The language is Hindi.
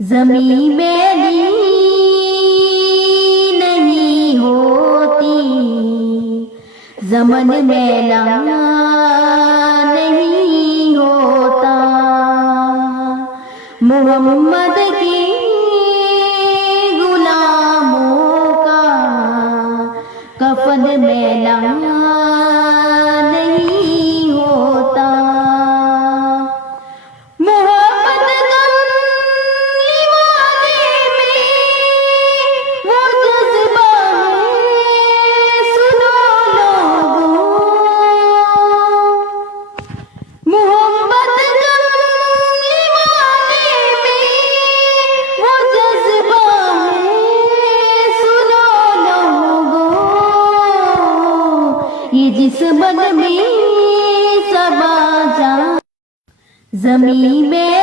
जमी मैली नहीं होती, जमन मैला नहीं होता। मोहम्मद के गुलामों का कफन मैला नहीं होता। ये जिस्म में सबा जा, ज़मीं में